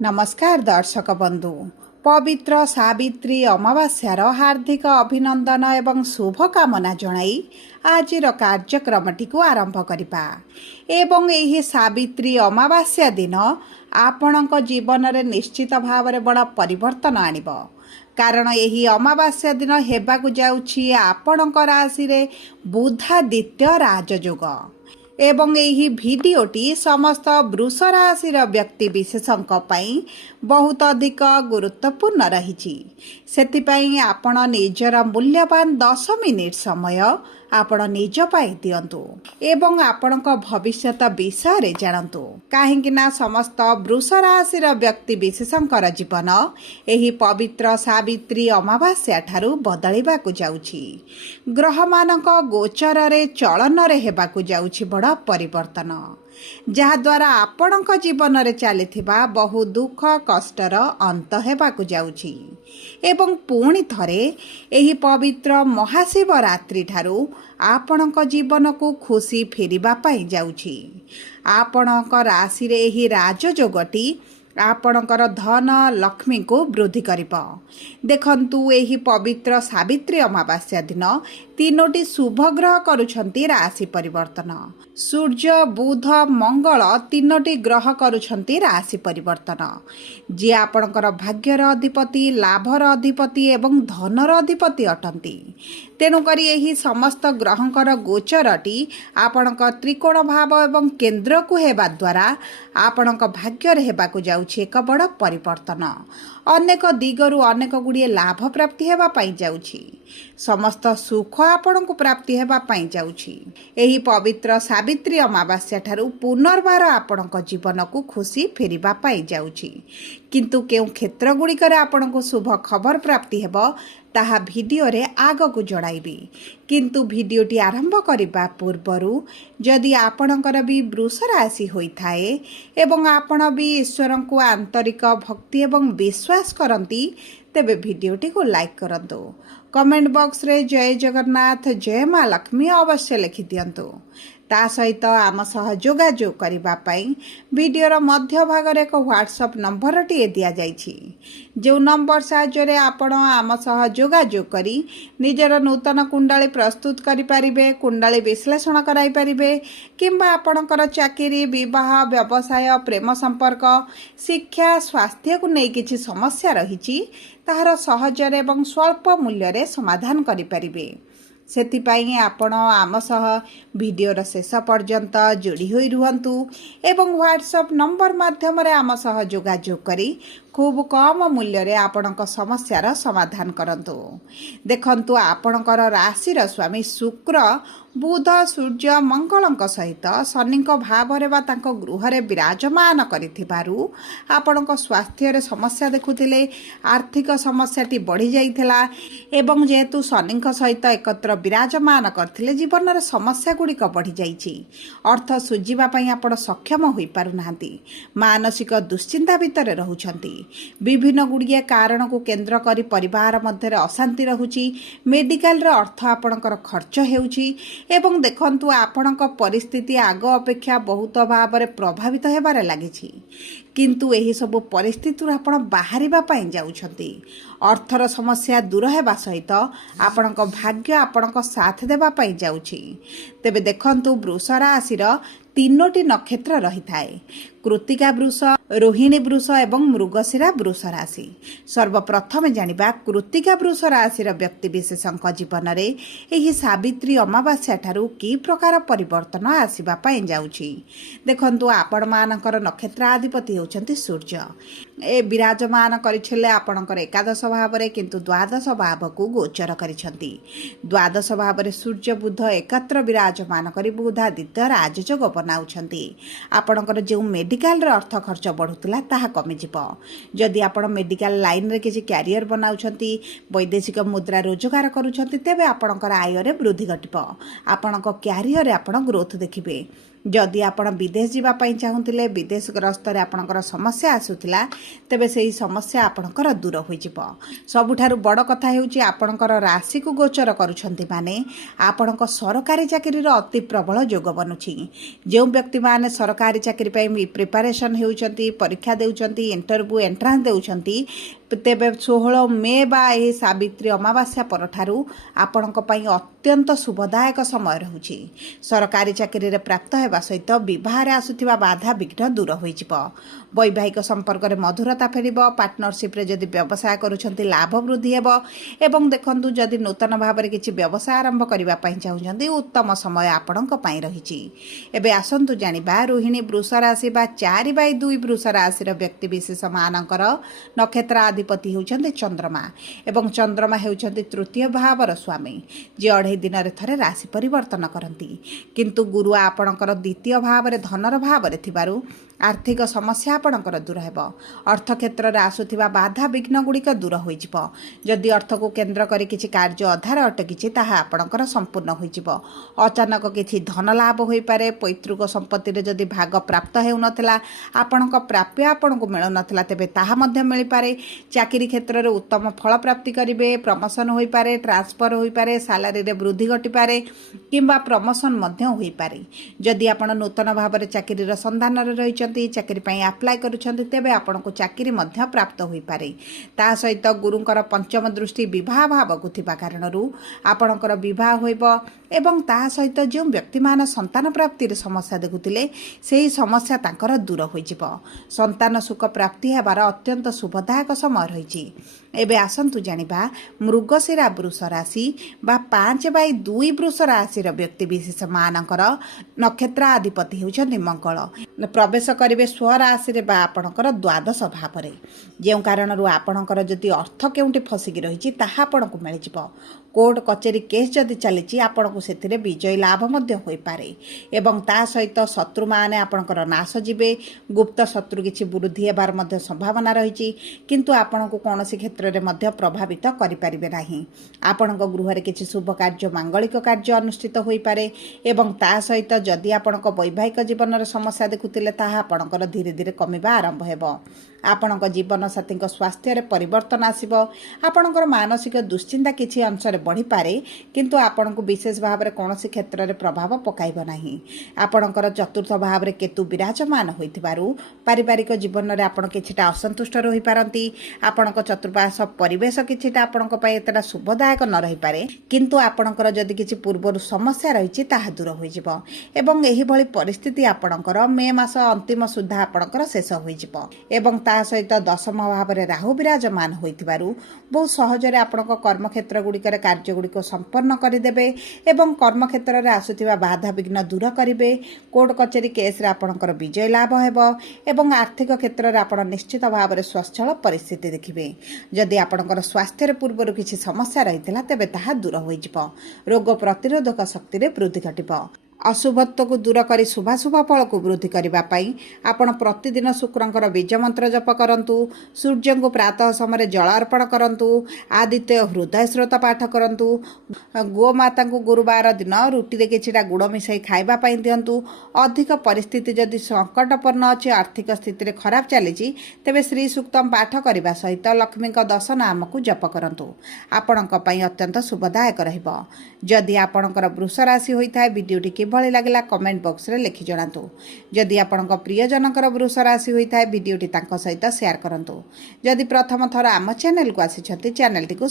नमस्कार दर्शक बंधु पवित्र सावित्री अमावास्यार हार्दिक अभिनंदन एवं शुभकामना जणाई आजिर कार्यक्रमटी को आरंभ करिबा एवं एही सावित्री अमावास्या दिन आपणक जीवन में निश्चित भाव में बड़ा परिवर्तन आनिब कारण यही अमावास्या दिन हेबाकु जाउछि आपणक राशि रे बुधादित्य राजयोग एवं यही भिडियोटी समस्त वृष राशि व्यक्ति विशेषों पई बहुत अधिक गुरुत्वपूर्ण रही सेतिपई आपण निजर मूल्यवान 10 मिनिट समय आपण निज पाई दियंतु एवं आपणक भविष्यत विषय रे जानतु काहेकि ना समस्त वृष राशि व्यक्ति विशेषंकर जीवन एही पवित्र सावित्री अमावास्या ठारू बदलिबाकु जाउछि ग्रह मानक गोचर रे चलन रे हेबाकु जाउछि बड़ परिवर्तन जहाद्वारा आपणक जीवन रे चलिथिबा बहु दुख कष्टर अंत हेबाकु जाउछि एवं पुणी थरे एही पवित्र महाशिवरात्रि ठारू आपणक जीवन को खुशी फेरिबा पाई जाउछि आपणक राशि रे एही राजयोगटी आपणकर धन लक्ष्मी को वृद्धि करिब देखंतु एही पवित्र सावित्री अमावास्या दिन तीनोटी शुभ ग्रह करुछंती राशि परिवर्तन सूर्य बुध मंगल तीनोटी ग्रह करुछंती राशि परिवर्तन जे आपणकर भाग्यर अधिपति लाभर अधिपति एवं धनर अधिपति अटंती तेणुकरी एही समस्त ग्रहंकर गोचरटी आपणक त्रिकोण भाव एवं केंद्र को हेबा द्वारा आपणक भाग्यर हेबाकु जाउछि एक बड़ परिवर्तन अनेक दिगरु अनेक गुड़िए लाभ प्राप्ति हेबा पाई जाउछि समस्त सुख आपण को प्राप्ति हेबा पाई जाउछि एही पवित्र सावित्री अमावास्या ठारू पुनर्बार आपण जीवन को खुशी फेरिबा पाई जाउछि किंतु केउ क्षेत्र गुड़िकर आपण को शुभ खबर प्राप्ति हेबो ताहा भिडियो रे आग को जणाइबी किंतु भिडियोटी आरंभ करिबा पूर्वरु जदि आपणकर भी वृष राशि होइथाए एवं आपण भी ईश्वर को आंतरिक भक्ति एवं विश्वास करंती तेबे भिडियोटी को लाइक करंतु कमेंट बॉक्स रे जय जगन्नाथ जय माँ लक्ष्मी अवश्य लिखि दियंतु ता सहित आम सह जोगाजोग करिबा पई वीडियोर मध्य भाग रे एक व्हाट्सएप नंबर टी दिया जाइछि जो नंबर साहाय्य आपण आम सह जोगाजोग करी निजर नूतन कुंडली प्रस्तुत करि परिबे कुंडली विश्लेषण कराई परिबे किंबा आपणकर चाकरी विवाह व्यवसाय प्रेम संपर्क शिक्षा स्वास्थ्य को नै किछि समस्या रहिछि ताहार सहजरे एवं स्वल्प मूल्य रे समाधान करि परिबे सेतिपाई आपण आम सह वीडियोर शेष पर्यंत जोड़ी होई रुहंतु एवं व्हाट्सएप नंबर माध्यम रे आम सह जोगाजोग करी खूब कम मूल्य रे आपणक समस्यार समाधान करंतु देखंतु आपणकर राशिर स्वामी शुक्र बुध सूर्य मंगलक सहित शनिक भाव रे बा तांको गृह रे विराजमान करिथिबारु आपणक स्वास्थ्य रे समस्या देखुथिले आर्थिक समस्याटी बढ़ी जाइथिला एवं जेहेतु शनिक सहित एकत्र विराजमान करथिले जीवन रे समस्या गुड़िक बढ़ी जाइछि अर्थ सुझिबा पई आपण सक्षम होई पारु नाहंती मानसिक दुश्चिंता भितर रहुछंती विभिन्न गुड़िए कारण को केंद्र करी परिवार मध्य अशांति रहुछि मेडिकल रे अर्थ आपणकर खर्च हेउछि एवं देखंतु आपणक परिस्थिति आग अपेक्षा बहुत भाव में प्रभावित हेबारे लागिछि किंतु एही सब परिस्थिति आपण बाहरिबा पई जाउछंती अर्थर समस्या दूर हेबा सहित आपणक भाग्य आपणक साथ देबा पई जाउछि तेबे देखंतु वृष राशिर तीनोटी नक्षत्र रही थाए कृतिका वृष रोहिणी वृष एवं मृगशिरा वृष राशि सर्वप्रथम जानिबा कृतिका वृष राशि व्यक्ति विशेषों जीवन में यही सावित्री अमावास्या ठारू की प्रकार परिवर्तन आसीबा पई जाउछि देखंतु आपण मानकर नक्षत्राधिपति होउछंती सूर्य ए विराजमान करिछले आपणकर एकादश भाव रे किंतु द्वादश भाव को गोचर करिछंती द्वादश भाव रे सूर्य बुध एकत्र विराजमान करी बुधादित्य राजयोग बनाउछंती आपणकर जे मेडिकल रे अर्थ खर्च बढ़ुला ताहा कमी जिवो जदि आपण मेडिकल लाइन रे किछि कैरियर बनाउछंती वैदेशिक मुद्रा रोजगार करूछंती तेबे आपणकर आय रे वृद्धि घटिबो आपणक कैरियर रे आपण ग्रोथ देखिबे जदि आपण विदेश जावाई चाहूले विदेश ग्रस्तर आपणकर समस्या आसूला तेबे सेही समस्या आपणकर दूर हो सबुठारु बड़ कथा हेउची आपणकर राशि को गोचर करुछंती माने आपणक सरकारी चाकरी अति प्रबल जोग बनुछि। जो व्यक्ति माने सरकारी चाकरी पई प्रिपरेशन हेउचंती परीक्षा देउचंती इंटरव्यू एंट्रांस देउचंती तेबे 16 मे बा ए सावित्री अमावास्या परठारु आपणक पई अत्यंत शुभदायक समय रहुछि। सरकारी चाकरी रे प्राप्त हेबा सहित विवाह रे आसुथिबा बाधा विघ्न दूर होइजिब। वैवाहिक संपर्क रे मधुरता फेरिब। पार्टनरशिप रे जदि व्यवसाय करूछंती लाभ वृद्धि हेब एवं देखंतु जदि नूतन भाव में किछि व्यवसाय आरंभ करबा पई चाहुछंती उत्तम समय आपणक पई रहिछि। एबे आसंतु जानिबा रोहिणी वृष राशि बा 4/2 वृष राशि रो व्यक्ति विशेष मानकर नक्षत्र अधिपति होउछंती चंद्रमा एवं चंद्रमा हेउछंती तृतीय भावर स्वामी जे 2.5 दिन रे थरे राशि परिवर्तन करंती। किंतु गुरु आपणकर द्वितीय भाव रे धनर भाव रे थिबारु आर्थिक समस्या आपणकर दूर हेब। अर्थ क्षेत्र रे आसुथिबा बाधा विघ्न गुड़िक दूर होइजिब। जदि अर्थ को केंद्र करी किछि कार्य अधार अटकिछि ताहा आपणकर संपूर्ण होइजिब। अचानक किछि धन लाभ होई पारे। पैतृक संपत्ति रे जदि भाग प्राप्त हेउ नथला आपणक प्राप्य आपणको मिल नथला तेबे ताहा मध्य मिलि पारे। चाकरी क्षेत्र रे उत्तम फल प्राप्ति करिवे। प्रमोशन होई पारे। ट्रांसफर होई पारे। सैलरी रे वृद्धि घटी पारे किंबा प्रमोशन मध्य होई पारे। जदि आपण नूतन भाव रे चाकरी रे संधान रे रहिचंती चाकरी पई अप्लाई करूछंती तेबे आपणको चाकरी मध्य प्राप्त होई पारे। ता सहित गुरुंकर पंचम दृष्टि विवाह भाव को थिबा कारणरू आपणकर विवाह होइब एवं ता सहित जो व्यक्ति मान संतान प्राप्ति रे समस्या देखुतिले सेही समस्या तांकर दूर होइजिब। संतान सुख प्राप्ति हेबार अत्यंत शुभदायक समय रहिछि। एबे आसंतु जानिबा मृगशिरा वृष राशि बा 5/2 वृष राशि रो व्यक्ति विशेष मानकर नक्षत्र अधिपति होउछन्ती मंगल प्रवेश करिवे स्वराशि रे बा आपणकर द्वादश भाव रे। जेउ कारणरू आपणकर जदि अर्थ केउंटी फसिकी रहिछि ताहा आपणको मिलिजिब। कोर्ट कचेरी केस जदि चलिछि आपणको सेथिरे विजय लाभ मध्य होई पारे एवं ता सहित शत्रु माने आपणकर नाश जिवे। गुप्त शत्रु किछि वृद्धि हेबार मध्य संभावना रहिछि किंतु आपणको कोनोसी क्षेत्र रे मध्य प्रभावित करि परिबे नाही। आपणको गृह रे किछि शुभ कार्य मांगलिक कार्य अनुष्ठित होई पारे एवं ता सहित जदि आपणको वैवाहिक जीवन रे समस्या देखुतिले ताहा आपणकर धीरे धीरे कमिबा आरंभ हेबो। आपणक जीवन साथी स्वास्थ्य रे परिवर्तन आसिबो। आपणकर मानसिक दुश्चिंता किछि अंश रे बढ़ी पारे किंतु आपणको विशेष भाव रे कोनोसी क्षेत्र रे प्रभाव पकाइबो नाही। आपणकर चतुर्थ भाव रे केतु विराजमान होइतिबारु पारिवारिक जीवन रे आपण किछिटा असंतुष्ट रहि पारंती। आपणक चतुर्पार्श्व परिवेश किछिटा आपणक पय एतरा शुभदायक न रहि पारे किंतु आपणकर जदि किछि पूर्वरु समस्या रहिछि ताहा दूर होइजिबो एवं एही भली परिस्थिति आपणकर मे मास अंतिम सुद्धा आपणकर शेष होइजिबो एवं ता सहित दशम भाव रे राहु विराजमान होइतिबारु बहुत सहज रे आपणक कर्म क्षेत्र गुड़िकर कार्य गुड़िक संपन्न करदेवे एवं कर्म क्षेत्र में आसुथिबा बाधा विघ्न दूर करेंगे। कोर्ट कचेरी केस रे आपणकर विजय लाभ हेबो एवं आर्थिक क्षेत्र में आपण निश्चित भाव में स्वच्छल परिस्थिति देखिबे। जदि आपणकर स्वास्थ्य रे पूर्वरु किछि समस्या रहितला तेबे ताहा दूर होइजिबो। रोग प्रतिरोधक शक्ति रे वृद्धि घटिबो। अशुभत्व को दूर कर शुभाशुभ फल को वृद्धि करने आपण प्रतिदिन शुक्रंकर बीज मंत्र जप करंतु। सूर्य को प्रातः समय जल अर्पण करंतु। आदित्य हृदय स्रोत पाठ करंतु। गोमाता को गुरुवार दिन रुटी रे किछिटा गुड़ मिसाई खाइबा पई दियंतु। अधिक परिस्थिति जदि संकटपूर्ण अच्छे आर्थिक स्थिति रे खराब चली तेबे श्री सूक्तम पाठ करने सहित लक्ष्मी दश नाम को जप करंतु। आपणक पई अत्यंत शुभदायक रहिबो। जदि आपणकर वृष राशि होइथाय वीडियोटी किभଳି लागला कमेंट बॉक्स रे लिखि जणातु। जदि आपणक प्रियजनकर वृष राशि होइथाय वीडियोटी तांको सहित शेयर करंतु। जदि प्रथम थर आम चैनल को आसिछथि चैनल टी को